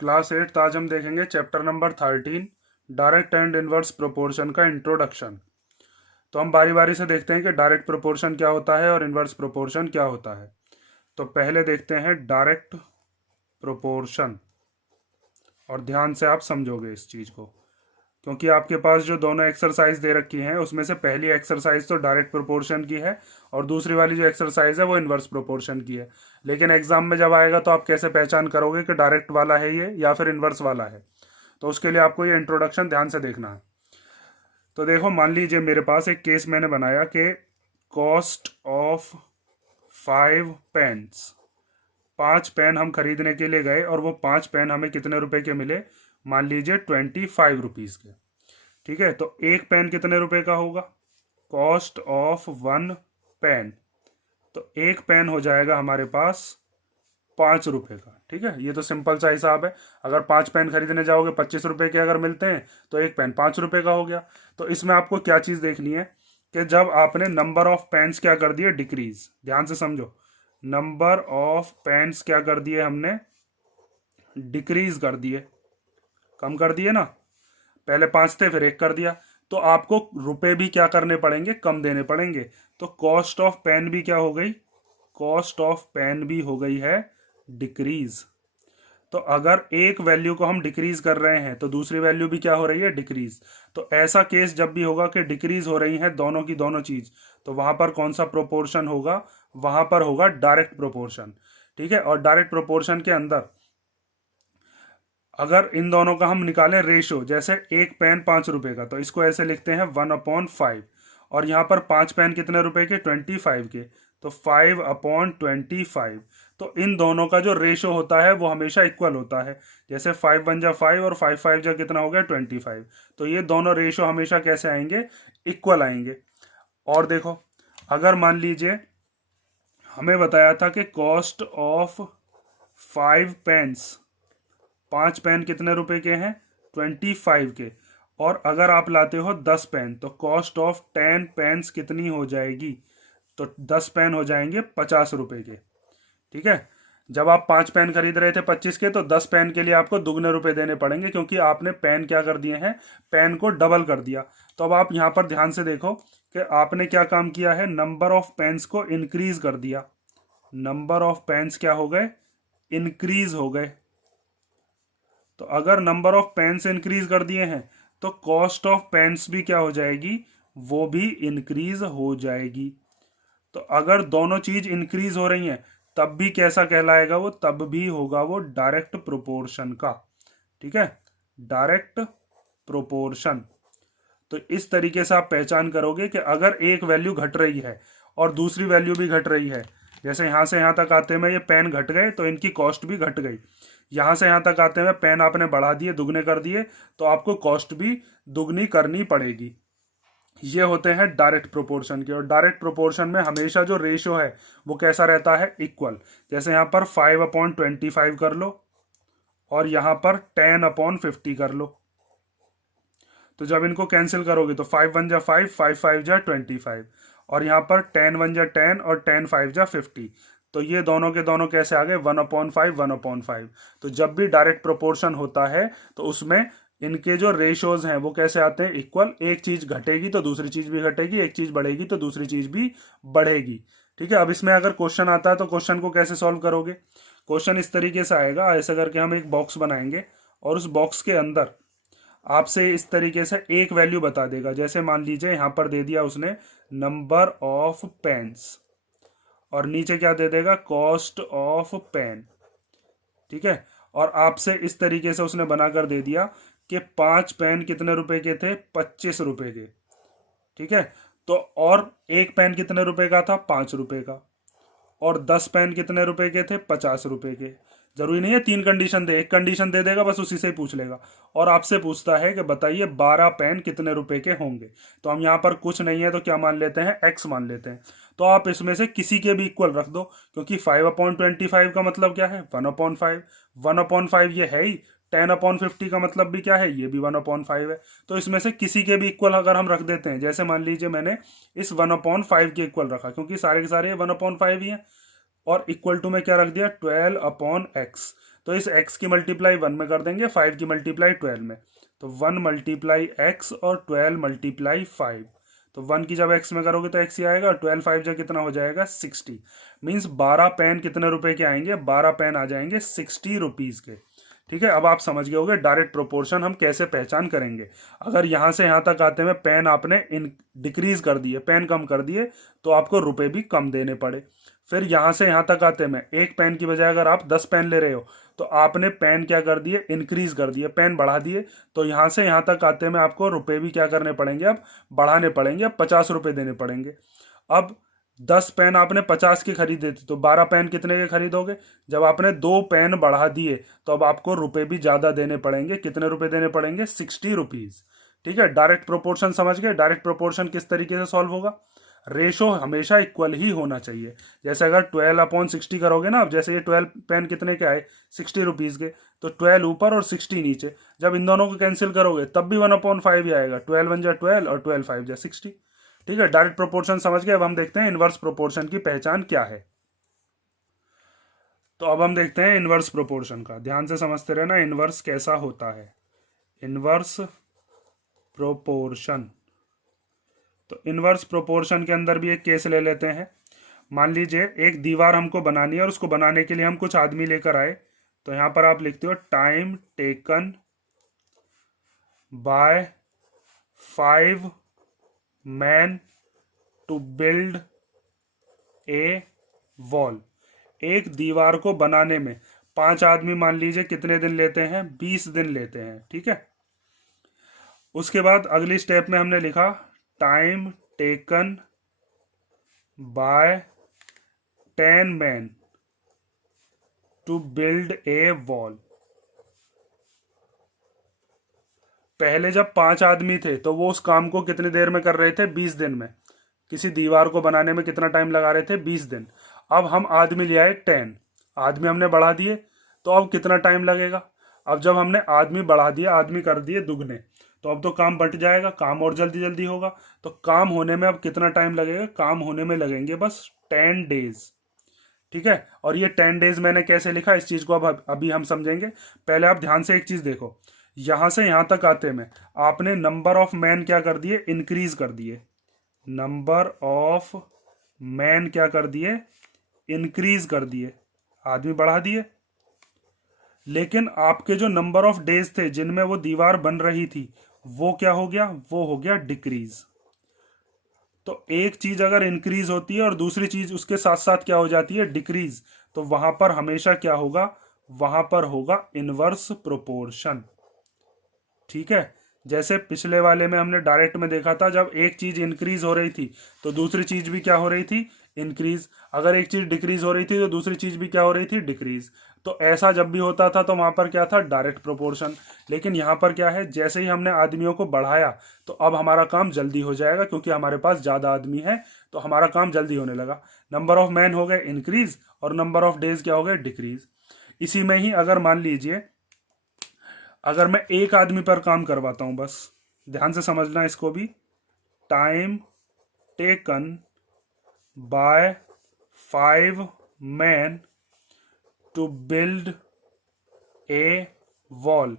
Class 8 आज हम देखेंगे chapter number 13 direct and inverse proportion का इंट्रोडक्शन। तो हम बारी बारी से देखते हैं कि डायरेक्ट प्रोपोर्शन क्या होता है और इनवर्स प्रोपोर्शन क्या होता है। तो पहले देखते हैं डायरेक्ट प्रोपोर्शन, और ध्यान से आप समझोगे इस चीज़ को, क्योंकि आपके पास जो दोनों एक्सरसाइज दे रखी हैं उसमें से पहली एक्सरसाइज तो डायरेक्ट प्रोपोर्शन की है और दूसरी वाली जो एक्सरसाइज है वो इनवर्स प्रोपोर्शन की है। लेकिन एग्जाम में जब आएगा तो आप कैसे पहचान करोगे कि डायरेक्ट वाला है ये या फिर इनवर्स वाला है? तो उसके लिए आपको ये इंट्रोडक्शन ध्यान से देखना है। तो देखो, मान लीजिए मेरे पास एक केस मैंने बनाया कि कॉस्ट ऑफ 5 पेन्स, 5 पेन हम खरीदने के लिए गए और वो 5 पेन हमें कितने रुपए के मिले? मान लीजिए 25 रुपीज़ के। ठीक है, तो एक पेन कितने रुपए का होगा? कॉस्ट ऑफ 1 पेन, तो एक पेन हो जाएगा हमारे पास 5 रुपए का। ठीक है, ये तो सिंपल सा हिसाब है। अगर 5 पेन खरीदने जाओगे 25 रुपए के अगर मिलते हैं तो एक पेन 5 रुपए का हो गया। तो इसमें आपको क्या चीज़ देखनी है कि जब आपने नंबर ऑफ पेन्स क्या कर दिए? डिक्रीज। ध्यान से समझो, नंबर ऑफ पेन्स क्या कर दिए हमने? डिक्रीज कर दिए, कम कर दिए ना। पहले 5 थे फिर 1 कर दिया, तो आपको रुपए भी क्या करने पड़ेंगे? कम देने पड़ेंगे। तो कॉस्ट ऑफ पेन भी क्या हो गई? कॉस्ट ऑफ पेन भी हो गई है डिक्रीज। तो अगर एक वैल्यू को हम डिक्रीज कर रहे हैं तो दूसरी वैल्यू भी क्या हो रही है? डिक्रीज। तो ऐसा केस जब भी होगा कि डिक्रीज हो रही है दोनों की दोनों चीज, तो वहां पर कौन सा प्रोपोर्शन होगा? वहां पर होगा डायरेक्ट प्रोपोर्शन। ठीक है, और डायरेक्ट प्रोपोर्शन के अंदर अगर इन दोनों का हम निकालें रेशो, जैसे एक पेन 5 रुपए का, तो इसको ऐसे लिखते हैं 1/5। और यहाँ पर 5 पेन कितने रुपए के? 25 के, तो 5/25। तो इन दोनों का जो रेशो होता है वो हमेशा इक्वल होता है। जैसे 5 1 जा 5 और 5 5 जा कितना हो गया? 25। तो ये दोनों रेशो हमेशा कैसे आएंगे? इक्वल आएंगे। और देखो, अगर मान लीजिए हमें बताया था कि कॉस्ट ऑफ 5 पेन्स, 5 पेन कितने रुपए के हैं? 25 के। और अगर आप लाते हो 10 पेन, तो कॉस्ट ऑफ 10 पेन्स कितनी हो जाएगी? तो 10 पेन हो जाएंगे 50 रुपए के। ठीक है, जब आप 5 पेन खरीद रहे थे 25 के, तो 10 पेन के लिए आपको दुगने रुपए देने पड़ेंगे, क्योंकि आपने पेन क्या कर दिए हैं? पेन को डबल कर दिया। तो अब आप यहां पर ध्यान से देखो कि आपने क्या काम किया है? नंबर ऑफ पेन्स को इंक्रीज कर दिया। नंबर ऑफ पेन्स क्या हो गए? इंक्रीज हो गए। तो अगर नंबर ऑफ पेन्स इंक्रीज कर दिए हैं तो कॉस्ट ऑफ पेन्स भी क्या हो जाएगी? वो भी इंक्रीज हो जाएगी। तो अगर दोनों चीज इंक्रीज हो रही हैं तब भी कैसा कहलाएगा वो? तब भी होगा वो डायरेक्ट प्रोपोर्शन का। ठीक है, डायरेक्ट प्रोपोर्शन। तो इस तरीके से आप पहचान करोगे कि अगर एक वैल्यू घट रही है और दूसरी वैल्यू भी घट रही है, जैसे यहां से यहां तक आते में ये पेन घट गए तो इनकी कॉस्ट भी घट गई। यहां से यहां तक आते में पेन आपने बढ़ा दिए, दुगने कर दिए, तो आपको कॉस्ट भी दुगनी करनी पड़ेगी। ये होते हैं डायरेक्ट प्रोपोर्शन के। और डायरेक्ट प्रोपोर्शन में हमेशा जो रेशियो है वो कैसा रहता है? इक्वल। जैसे यहां पर 5/25 कर लो और यहां पर 10/50 कर लो, तो जब इनको कैंसिल करोगे तो 5 1 जा 5, 5 5 जा 25, और यहाँ पर 10 1 जा 10 और 10 5 जा 50। तो ये दोनों के दोनों कैसे आ गए? 1/5 1/5। तो जब भी डायरेक्ट प्रोपोर्शन होता है तो उसमें इनके जो रेशियोज हैं वो कैसे आते हैं? इक्वल। एक चीज घटेगी तो दूसरी चीज भी घटेगी, एक चीज बढ़ेगी तो दूसरी चीज भी बढ़ेगी। ठीक है, अब इसमें अगर क्वेश्चन आता है तो क्वेश्चन को कैसे सॉल्व करोगे? क्वेश्चन इस तरीके से आएगा, ऐसे करके हम एक बॉक्स बनाएंगे और उस बॉक्स के अंदर आपसे इस तरीके से एक वैल्यू बता देगा। जैसे मान लीजिए यहां पर दे दिया उसने नंबर ऑफ पेन्स, और नीचे क्या दे देगा? Cost of pen. ठीक है, और आपसे इस तरीके से उसने बनाकर दे दिया कि 5 पेन कितने रुपए के थे? 25 रुपए के। ठीक है, तो और एक पेन कितने रुपए का था? 5 रुपए का। और 10 पेन कितने रुपए के थे? 50 रुपए के। जरूरी नहीं है 3 कंडीशन दे, एक कंडीशन दे देगा बस, उसी से ही पूछ लेगा। और आपसे पूछता है कि बताइए 12 पेन कितने रुपए के होंगे। तो हम यहाँ पर कुछ नहीं है तो क्या मान लेते हैं? एक्स मान लेते हैं। तो आप इसमें से किसी के भी इक्वल रख दो, क्योंकि 5/25 का मतलब क्या है? 1/5। 1/5 ये है ही। 10/50 का मतलब भी क्या है? ये भी 1/5 है। तो इसमें से किसी के भी इक्वल अगर हम रख देते हैं, जैसे मान लीजिए मैंने इस 1/5 के इक्वल रखा, क्योंकि सारे के सारे 1/5 ही हैं, और इक्वल टू में क्या रख दिया? 12/x। तो इस x की मल्टीप्लाई 1 में कर देंगे, 5 की मल्टीप्लाई 12 में, तो 1 मल्टीप्लाई x और 12 मल्टीप्लाई 5, तो 1 की जब x में करोगे तो x ही आएगा, 12 5 जब कितना हो जाएगा 60, मीन्स 12 पेन कितने रुपए के आएंगे, 12 पेन आ जाएंगे 60 रुपीज़ के। ठीक है, अब आप समझ गए होंगे डायरेक्ट प्रोपोर्शन हम कैसे पहचान करेंगे। अगर यहाँ से यहाँ तक आते में पेन आपने डिक्रीज कर दिए, पेन कम कर दिए, तो आपको रुपए भी कम देने पड़े। फिर यहाँ से यहाँ तक आते में एक पेन की बजाय अगर आप 10 पेन ले रहे हो तो आपने पेन क्या कर दिए, इंक्रीज कर दिए, पेन बढ़ा दिए, तो यहाँ से यहाँ तक आते में आपको रुपए भी क्या करने पड़ेंगे, अब बढ़ाने पड़ेंगे, अब 50 रुपये देने पड़ेंगे। अब 10 पेन आपने 50 के खरीदे थे, तो 12 पेन कितने के खरीदोगे, जब आपने 2 पेन बढ़ा दिए तो अब आपको रुपए भी ज़्यादा देने पड़ेंगे, कितने रुपए देने पड़ेंगे, 60 रुपीज़। ठीक है, डायरेक्ट प्रोपोर्शन समझ गए। डायरेक्ट प्रोपोर्शन किस तरीके से सॉल्व होगा, रेशो हमेशा इक्वल ही होना चाहिए। जैसे अगर 12/60 करोगे ना, अब जैसे ये 12 पेन कितने के आए, 60 रुपीज़ के, तो 12 ऊपर और 60 नीचे, जब इन दोनों को कैंसिल करोगे तब भी 1/5 ही आएगा, 12 1 जा 12 और 12 5 जा 60। ठीक है, डायरेक्ट प्रोपोर्शन समझ गए। अब हम देखते हैं इनवर्स प्रोपोर्शन की पहचान क्या है। तो अब हम देखते हैं इनवर्स प्रोपोर्शन का, ध्यान से समझते रहना इनवर्स कैसा होता है। इनवर्स प्रोपोर्शन, तो इनवर्स प्रोपोर्शन के अंदर भी एक केस ले लेते हैं। मान लीजिए एक दीवार हमको बनानी है और उसको बनाने के लिए हम कुछ आदमी लेकर आए, तो यहां पर आप लिखते हो time taken by 5 man to build a wall. एक दीवार को बनाने में 5 आदमी मान लीजिए कितने दिन लेते हैं, 20 दिन लेते हैं। ठीक है, उसके बाद अगली स्टेप में हमने लिखा time taken by 10 man to build a wall. पहले जब 5 आदमी थे तो वो उस काम को कितनी देर में कर रहे थे, 20 दिन में। किसी दीवार को बनाने में कितना टाइम लगा रहे थे, 20 दिन। अब हम आदमी ले आए 10, आदमी हमने बढ़ा दिए, तो अब कितना टाइम लगेगा। अब जब हमने आदमी बढ़ा दिए, आदमी कर दिए दुगने, तो अब तो काम बंट जाएगा, काम और जल्दी जल्दी होगा। तो काम होने में अब कितना टाइम लगेगा, काम होने में लगेंगे बस 10 डेज। ठीक है, और ये 10 डेज मैंने कैसे लिखा, इस चीज को अब अभी हम समझेंगे। पहले आप ध्यान से एक चीज देखो, यहां से यहां तक आते में आपने नंबर ऑफ मैन क्या कर दिए, इंक्रीज कर दिए। नंबर ऑफ मैन क्या कर दिए, इंक्रीज कर दिए, आदमी बढ़ा दिए। लेकिन आपके जो नंबर ऑफ डेज थे जिनमें वो दीवार बन रही थी, वो क्या हो गया, वो हो गया डिक्रीज। तो एक चीज अगर इंक्रीज होती है और दूसरी चीज उसके साथ साथ क्या हो जाती है, डिक्रीज, तो वहां पर हमेशा क्या होगा, वहां पर होगा इनवर्स प्रोपोर्शन। ठीक है, जैसे पिछले वाले में हमने डायरेक्ट में देखा था, जब एक चीज इंक्रीज हो रही थी तो दूसरी चीज भी क्या हो रही थी, इंक्रीज। अगर एक चीज डिक्रीज हो रही थी तो दूसरी चीज भी क्या हो रही थी, डिक्रीज। तो ऐसा जब भी होता था तो वहां पर क्या था, डायरेक्ट प्रोपोर्शन। लेकिन यहाँ पर क्या है, जैसे ही हमने आदमियों को बढ़ाया तो अब हमारा काम जल्दी हो जाएगा, क्योंकि हमारे पास ज्यादा आदमी है तो हमारा काम जल्दी होने लगा। नंबर ऑफ मैन हो गए इंक्रीज और नंबर ऑफ डेज क्या हो गए, डिक्रीज। इसी में ही अगर मान लीजिए अगर मैं एक आदमी पर काम करवाता हूं, बस ध्यान से समझना इसको भी, time taken by 5 man to build a wall.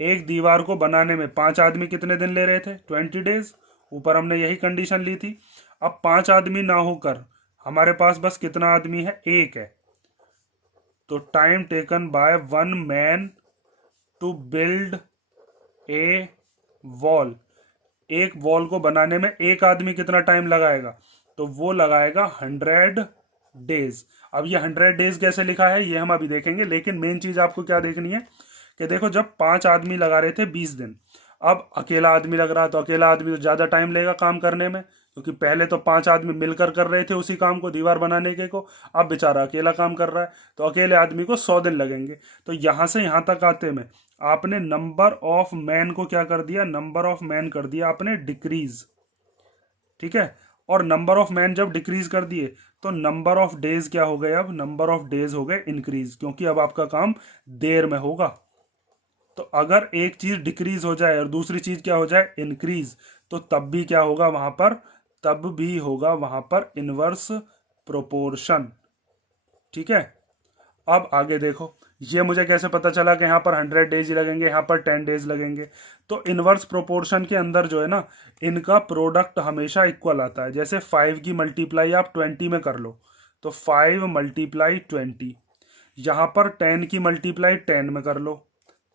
एक दीवार को बनाने में 5 आदमी कितने दिन ले रहे थे, 20 डेज। ऊपर हमने यही कंडीशन ली थी। अब 5 आदमी ना होकर हमारे पास बस कितना आदमी है, एक है, तो time taken by 1 man to build a wall. एक वॉल को बनाने में एक आदमी कितना टाइम लगाएगा, तो वो लगाएगा 100 डेज। अब ये 100 डेज कैसे लिखा है ये हम अभी देखेंगे, लेकिन मेन चीज आपको क्या देखनी है कि देखो, जब 5 आदमी लगा रहे थे 20 दिन, अब अकेला आदमी लग रहा है, तो अकेला आदमी तो ज्यादा टाइम लेगा काम करने में, क्योंकि पहले तो 5 आदमी मिलकर कर रहे थे उसी काम को, दीवार बनाने के को। अब बेचारा अकेला काम कर रहा है, तो अकेले आदमी को 100 दिन लगेंगे। तो यहां से यहां तक आते में आपने नंबर ऑफ मैन को क्या कर दिया, नंबर ऑफ मैन कर दिया आपने डिक्रीज। ठीक है, और नंबर ऑफ मैन जब डिक्रीज कर दिए तो नंबर ऑफ डेज क्या हो गए, अब नंबर ऑफ डेज हो गए इंक्रीज, क्योंकि अब आपका काम देर में होगा। तो अगर एक चीज डिक्रीज हो जाए और दूसरी चीज क्या हो जाए, इंक्रीज, तो तब भी क्या होगा वहां पर, तब भी होगा वहां पर इनवर्स प्रोपोर्शन। ठीक है, अब आगे देखो, ये मुझे कैसे पता चला कि यहाँ पर 100 डेज ही लगेंगे, यहाँ पर 10 डेज लगेंगे? तो इनवर्स प्रोपोर्शन के अंदर जो है ना, इनका प्रोडक्ट हमेशा इक्वल आता है। जैसे 5 की मल्टीप्लाई आप 20 में कर लो तो 5 मल्टीप्लाई 20, यहाँ पर 10 की मल्टीप्लाई 10 में कर लो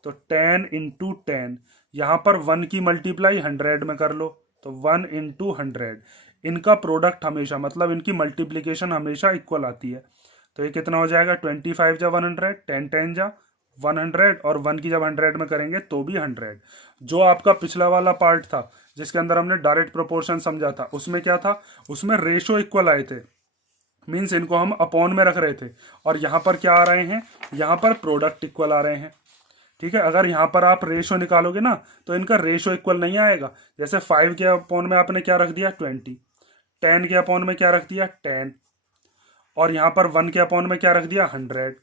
तो 10 इंटू 10, यहाँ पर 1 की मल्टीप्लाई 100 में कर लो तो 1 इंटू 100। इनका प्रोडक्ट हमेशा, मतलब इनकी मल्टीप्लीकेशन हमेशा इक्वल आती है। तो ये कितना हो जाएगा, 25 जा 100, 10 10 जा 100, और 1 की जब 100 में करेंगे तो भी 100। जो आपका पिछला वाला पार्ट था जिसके अंदर हमने डायरेक्ट प्रोपोर्शन समझा था, उसमें क्या था, उसमें रेशो इक्वल आए थे, मीन्स इनको हम अपॉन में रख रहे थे। और यहाँ पर क्या आ रहे हैं, यहाँ पर प्रोडक्ट इक्वल आ रहे हैं। ठीक है, अगर यहाँ पर आप रेशो निकालोगे ना तो इनका रेशो इक्वल नहीं आएगा। जैसे 5 के अपॉन में आपने क्या रख दिया, 20, 10 के अपॉन में क्या रख दिया, 10, और यहाँ पर 1 के अपॉन में क्या रख दिया, 100।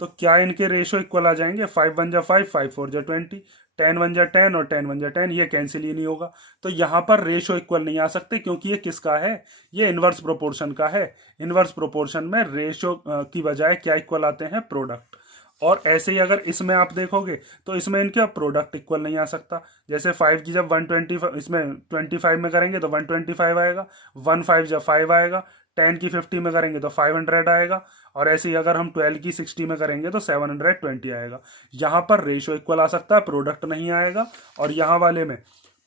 तो क्या इनके रेशो इक्वल आ जाएंगे, 5 1 जा 5, 5 4 जा 20, 10 1 जा 10 और 10 1 जा 10, ये कैंसिल ही नहीं होगा। तो यहाँ पर रेशो इक्वल नहीं आ सकते, क्योंकि ये किसका है, ये इनवर्स प्रोपोर्शन का है। इनवर्स प्रोपोर्शन में रेशो की बजाय क्या इक्वल आते हैं, प्रोडक्ट। और ऐसे ही अगर इसमें आप देखोगे तो इसमें इनका प्रोडक्ट इक्वल नहीं आ सकता। जैसे 5 की जब 125 इसमें 25 में करेंगे तो 125 आएगा, 1 5 जब 5 आएगा, 10 की 50 में करेंगे तो 500 आएगा, और ऐसे ही अगर हम 12 की 60 में करेंगे तो 720 आएगा। यहाँ पर रेशो इक्वल आ सकता है, प्रोडक्ट नहीं आएगा। और यहाँ वाले में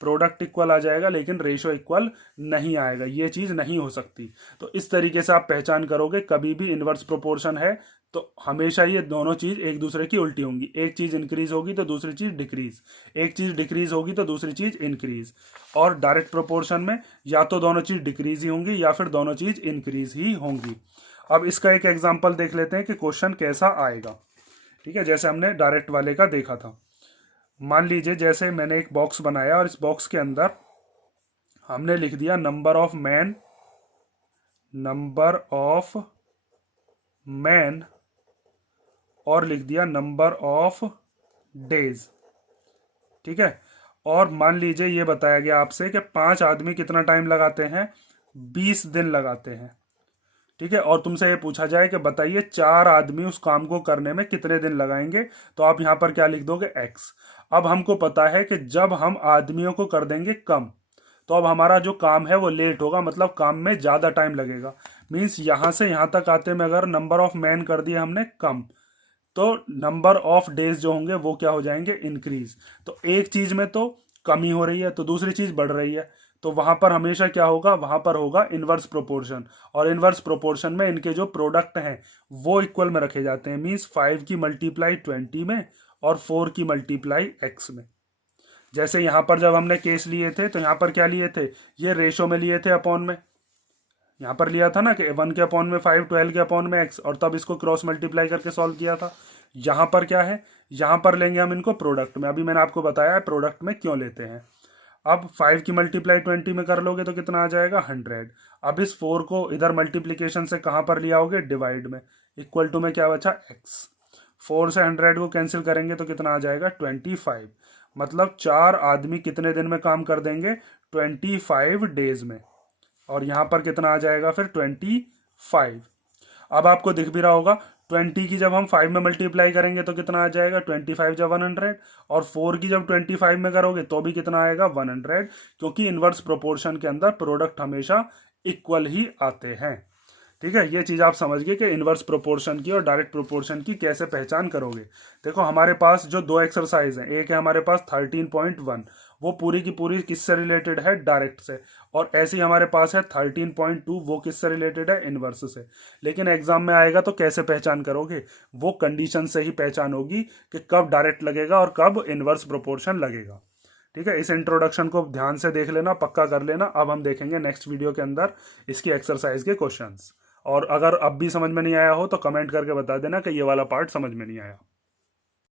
प्रोडक्ट इक्वल आ जाएगा लेकिन रेशो इक्वल नहीं आएगा, ये चीज़ नहीं हो सकती। तो इस तरीके से आप पहचान करोगे कभी भी इनवर्स प्रोपोर्शन है तो हमेशा ये दोनों चीज़ एक दूसरे की उल्टी होंगी। एक चीज़ इंक्रीज होगी तो दूसरी चीज़ डिक्रीज, एक चीज़ डिक्रीज होगी तो दूसरी चीज़ इंक्रीज। और डायरेक्ट प्रोपोर्शन में या तो दोनों चीज़ डिक्रीज ही होंगी या फिर दोनों चीज़ इंक्रीज ही होंगी। अब इसका एक एग्जाम्पल देख लेते हैं कि क्वेश्चन कैसा आएगा। ठीक है, जैसे हमने डायरेक्ट वाले का देखा था। मान लीजिए जैसे मैंने एक बॉक्स बनाया और इस बॉक्स के अंदर हमने लिख दिया नंबर ऑफ मैन और लिख दिया नंबर ऑफ डेज। ठीक है, और मान लीजिए ये बताया गया आपसे कि 5 आदमी कितना टाइम लगाते हैं, 20 दिन लगाते हैं। ठीक है, और तुमसे ये पूछा जाए कि बताइए 4 आदमी उस काम को करने में कितने दिन लगाएंगे, तो आप यहाँ पर क्या लिख दोगे, x। अब हमको पता है कि जब हम आदमियों को कर देंगे कम तो अब हमारा जो काम है वो लेट होगा, मतलब काम में ज़्यादा टाइम लगेगा। मीन्स यहाँ से यहाँ तक आते में अगर नंबर ऑफ मैन कर दिया हमने कम, तो नंबर ऑफ डेज जो होंगे वो क्या हो जाएंगे, इंक्रीज। तो एक चीज में तो कमी हो रही है तो दूसरी चीज बढ़ रही है, तो वहां पर हमेशा क्या होगा, वहां पर होगा इनवर्स प्रोपोर्शन। और इनवर्स प्रोपोर्शन में इनके जो प्रोडक्ट हैं वो इक्वल में रखे जाते हैं। मीन्स 5 की मल्टीप्लाई 20 में और 4 की मल्टीप्लाई x में। जैसे यहाँ पर जब हमने केस लिए थे तो यहाँ पर क्या लिए थे, ये रेशो में लिए थे अपॉन में। यहाँ पर लिया था ना कि 1 के अपॉन में 5, 12 के अपॉन में x, और तब इसको क्रॉस मल्टीप्लाई करके सॉल्व किया था। यहाँ पर क्या है, यहाँ पर लेंगे हम इनको प्रोडक्ट में। अभी मैंने आपको बताया है प्रोडक्ट में क्यों लेते हैं। अब 5 की मल्टीप्लाई 20 में कर लोगे तो कितना आ जाएगा, 100। अब इस 4 को इधर मल्टीप्लीकेशन से कहाँ पर ले आओगे, डिवाइड में। इक्वल टू में क्या बचा, x। 4 से 100 को कैंसिल करेंगे तो कितना आ जाएगा, 25। मतलब 4 आदमी कितने दिन में काम कर देंगे, 25 डेज में। और यहाँ पर कितना आ जाएगा फिर, 25। अब आपको दिख भी रहा होगा 20 की जब हम 5 में मल्टीप्लाई करेंगे तो कितना आ जाएगा, 25 जब 100, और 4 की जब 25 में करोगे तो भी कितना आएगा, 100, क्योंकि इनवर्स प्रोपोर्शन के अंदर प्रोडक्ट हमेशा इक्वल ही आते हैं। ठीक है, ये चीज़ आप समझ गए कि इनवर्स प्रोपोर्शन की और डायरेक्ट प्रोपोर्शन की कैसे पहचान करोगे। देखो हमारे पास जो 2 एक्सरसाइज हैं, एक है हमारे पास 13.1, वो पूरी की पूरी किससे रिलेटेड है, डायरेक्ट से। और ऐसे ही हमारे पास है 13.2, वो किससे रिलेटेड है, इनवर्स से। लेकिन एग्जाम में आएगा तो कैसे पहचान करोगे, वो कंडीशन से ही पहचान होगी कि कब डायरेक्ट लगेगा और कब इनवर्स प्रोपोर्शन लगेगा। ठीक है, इस इंट्रोडक्शन को ध्यान से देख लेना, पक्का कर लेना। अब हम देखेंगे नेक्स्ट वीडियो के अंदर इसकी एक्सरसाइज के क्वेश्चंस। और अगर अब भी समझ में नहीं आया हो तो कमेंट करके बता देना कि ये वाला पार्ट समझ में नहीं आया।